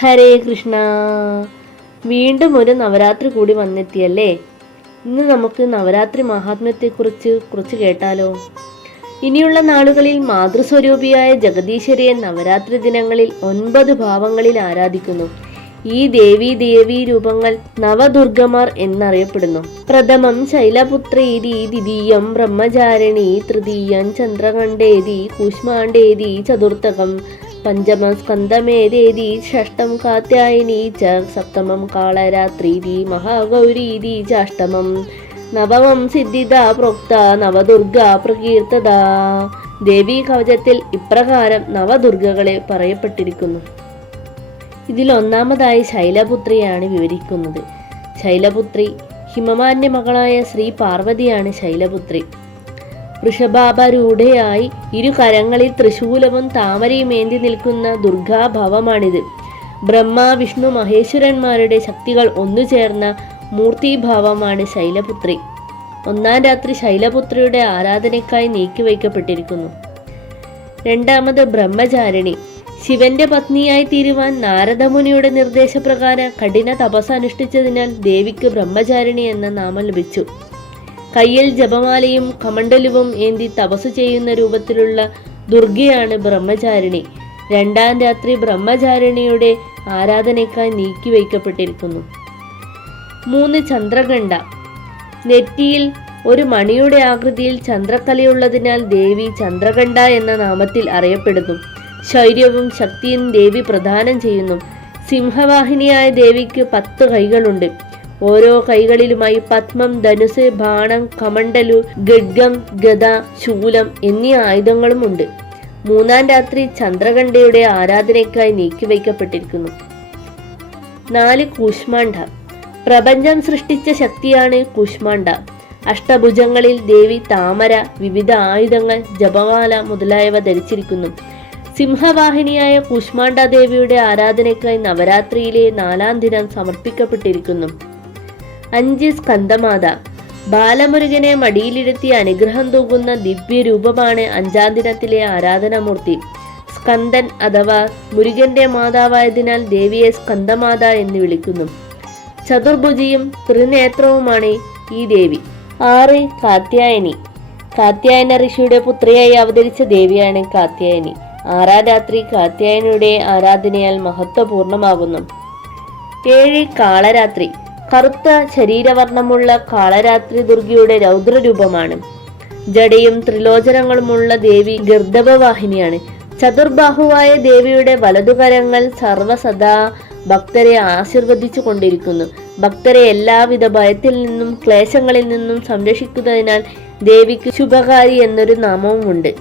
ഹരേ കൃഷ്ണ. വീണ്ടും ഒരു നവരാത്രി കൂടി വന്നെത്തിയല്ലേ. ഇന്ന് നമുക്ക് നവരാത്രി മഹാത്മ്യത്തെക്കുറിച്ച് കേട്ടാലോ. ഇനിയുള്ള നാളുകളിൽ മാതൃസ്വരൂപിയായ ജഗദീശ്വരിയെ നവരാത്രി ദിനങ്ങളിൽ 9 ഭാവങ്ങളിൽ ആരാധിക്കുന്നു. ഈ ദേവീ രൂപങ്ങൾ നവദുർഗമാർ എന്നറിയപ്പെടുന്നു. പ്രഥമം ശൈലപുത്രീതി, ദ്വിതീയം ബ്രഹ്മചാരിണി, തൃതീയം ചന്ദ്രകണ്ഠേതി, കൂഷ്മാണ്ഡേതി, ചതുർത്ഥകം പഞ്ചമം സ്കന്ദമേതേതി, ഷഷ്ടം കാത്യായനി ച, സപ്തമം കാളരാത്രീതി, മഹാഗൗരീതി ചാഷ്ടമം, നവമം സിദ്ധിത പ്രോക്ത, നവദുർഗ പ്രകീർത്തത. ദേവീ കവചത്തിൽ ഇപ്രകാരം നവദുർഗകളെ പറയപ്പെട്ടിരിക്കുന്നു. ഇതിൽ ഒന്നാമതായി ശൈലപുത്രിയാണ് വിവരിക്കുന്നത്. ശൈലപുത്രി ഹിമവാന്റെ മകളായ ശ്രീ പാർവതിയാണ് ശൈലപുത്രി. വൃഷഭാരൂഢയായി 2 കരങ്ങളിൽ ത്രിശൂലവും താമരയും ഏന്തി നിൽക്കുന്ന ദുർഗാഭാവമാണിത്. ബ്രഹ്മ വിഷ്ണു മഹേശ്വരന്മാരുടെ ശക്തികൾ ഒന്നുചേർന്ന മൂർത്തിഭാവമാണ് ശൈലപുത്രി. 1-ാം രാത്രി ശൈലപുത്രിയുടെ ആരാധനയ്ക്കായി നീക്കിവയ്ക്കപ്പെട്ടിരിക്കുന്നു. രണ്ടാമത് ബ്രഹ്മചാരിണി. ശിവന്റെ പത്നിയായി തീരുവാൻ നാരദമുനിയുടെ നിർദ്ദേശപ്രകാരം കഠിന തപസ് അനുഷ്ഠിച്ചതിനാൽ ദേവിക്ക് ബ്രഹ്മചാരിണി എന്ന നാമം ലഭിച്ചു. കയ്യിൽ ജപമാലയും കമണ്ഡലുവും ഏന്തി തപസ് ചെയ്യുന്ന രൂപത്തിലുള്ള ദുർഗയാണ് ബ്രഹ്മചാരിണി. 2-ാം രാത്രി ബ്രഹ്മചാരിണിയുടെ ആരാധനയ്ക്കായി നീക്കിവയ്ക്കപ്പെട്ടിരിക്കുന്നു. 3 ചന്ദ്രകണ്ഠ. നെറ്റിയിൽ ഒരു മണിയുടെ ആകൃതിയിൽ ചന്ദ്രക്കലയുള്ളതിനാൽ ദേവി ചന്ദ്രകണ്ഠ എന്ന നാമത്തിൽ അറിയപ്പെടുന്നു. ശൗര്യവും ശക്തിയും ദേവി പ്രദാനം ചെയ്യുന്നു. സിംഹവാഹിനിയായ ദേവിക്ക് 10 കൈകളുണ്ട്. ഓരോ കൈകളിലുമായി പത്മം, ധനുസ്, ബാണം, കമണ്ഡലു, ഖഡ്ഗം, ഗദ, ശൂലം എന്നീ ആയുധങ്ങളും ഉണ്ട്. 3-ാം രാത്രി ചന്ദ്രകണ്ഠയുടെ ആരാധനയ്ക്കായി നീക്കിവയ്ക്കപ്പെട്ടിരിക്കുന്നു. 4 കൂഷ്മാണ്ഡ. പ്രപഞ്ചം സൃഷ്ടിച്ച ശക്തിയാണ് കൂഷ്മാണ്ഡ. അഷ്ടഭുജങ്ങളിൽ ദേവി താമര, വിവിധ ആയുധങ്ങൾ, ജപമാല മുതലായവ ധരിച്ചിരിക്കുന്നു. സിംഹവാഹിനിയായ കൂഷ്മാണ്ഡ ദേവിയുടെ ആരാധനയ്ക്കായി നവരാത്രിയിലെ 4-ാം ദിനം സമർപ്പിക്കപ്പെട്ടിരിക്കുന്നു. 5 സ്കന്ദമാത. ബാലമുരുകനെ മടിയിലിരുത്തി അനുഗ്രഹം തൂകുന്ന ദിവ്യരൂപമാണ് 5-ാം ദിനത്തിലെ ആരാധനാമൂർത്തി. സ്കന്ദൻ അഥവാ മുരുകന്റെ മാതാവായതിനാൽ ദേവിയെ സ്കന്ദമാത എന്ന് വിളിക്കുന്നു. ചതുർഭുജിയും ത്രിനേത്രവുമാണ് ഈ ദേവി. 6 കാത്യായനി. കാത്യായന ഋഷിയുടെ പുത്രിയായി അവതരിച്ച ദേവിയാണ് കാത്യായനി. 6-ാം രാത്രി കാത്യായനിയുടെ ആരാധനയാൽ മഹത്വപൂർണമാകുന്നു. 7 കാളരാത്രി. കറുത്ത ശരീരവർണ്ണമുള്ള കാളരാത്രി ദുർഗയുടെ രൗദ്രരൂപമാണ്. ജടയും ത്രിലോചനങ്ങളുമുള്ള ദേവി ഗർദഭവാഹിനിയാണ്. ചതുർബാഹുവായ ദേവിയുടെ വലതുകരങ്ങൾ സർവസദാ ഭക്തരെ ആശീർവദിച്ചു കൊണ്ടിരിക്കുന്നു. ഭക്തരെ എല്ലാവിധ ഭയത്തിൽ നിന്നും ക്ലേശങ്ങളിൽ നിന്നും സംരക്ഷിക്കുന്നതിനാൽ ദേവിക്ക് ശുഭകാരി എന്നൊരു നാമവുമുണ്ട്.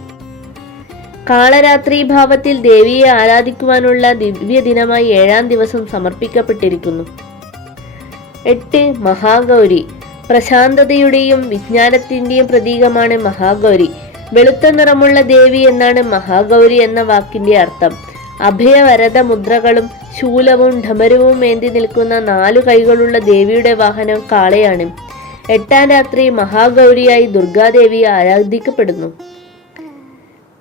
കാളരാത്രി ഭാവത്തിൽ ദേവിയെ ആരാധിക്കുവാനുള്ള ദിവ്യദിനമായി 7-ാം ദിവസം സമർപ്പിക്കപ്പെട്ടിരിക്കുന്നു. 8 മഹാഗൗരി. പ്രശാന്തതയുടെയും വിജ്ഞാനത്തിന്റെയും പ്രതീകമാണ് മഹാഗൗരി. വെളുത്ത നിറമുള്ള ദേവി എന്നാണ് മഹാഗൗരി എന്ന വാക്കിന്റെ അർത്ഥം. അഭയവരദ മുദ്രകളും ശൂലവും ഡമരുവും ഏന്തി നിൽക്കുന്ന 4 കൈകളുള്ള ദേവിയുടെ വാഹനം കാളയാണ്. 8-ാം രാത്രി മഹാഗൗരിയായി ദുർഗാദേവി ആരാധിക്കപ്പെടുന്നു.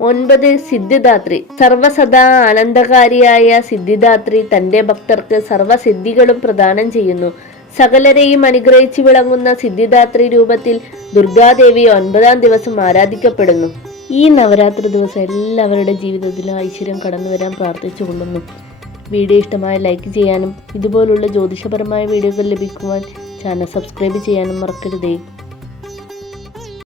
9 സിദ്ധിദാത്രി. സർവസദാ ആനന്ദകാരിയായ സിദ്ധിദാത്രി തന്റെ ഭക്തർക്ക് സർവസിദ്ധികളും പ്രദാനം ചെയ്യുന്നു. സകലരെയും അനുഗ്രഹിച്ചു വിളങ്ങുന്ന സിദ്ധിദാത്രി രൂപത്തിൽ ദുർഗാദേവി 9-ാം ദിവസം ആരാധിക്കപ്പെടുന്നു. ഈ നവരാത്രി ദിവസം എല്ലാവരുടെ ജീവിതത്തിലും ഐശ്വര്യം കടന്നു വരാൻ പ്രാർത്ഥിച്ചു കൊള്ളുന്നു. വീഡിയോ ഇഷ്ടമായ ലൈക്ക് ചെയ്യാനും ഇതുപോലുള്ള ജ്യോതിഷപരമായ വീഡിയോകൾ ലഭിക്കുവാൻ ചാനൽ സബ്സ്ക്രൈബ് ചെയ്യാനും മറക്കരുതേ.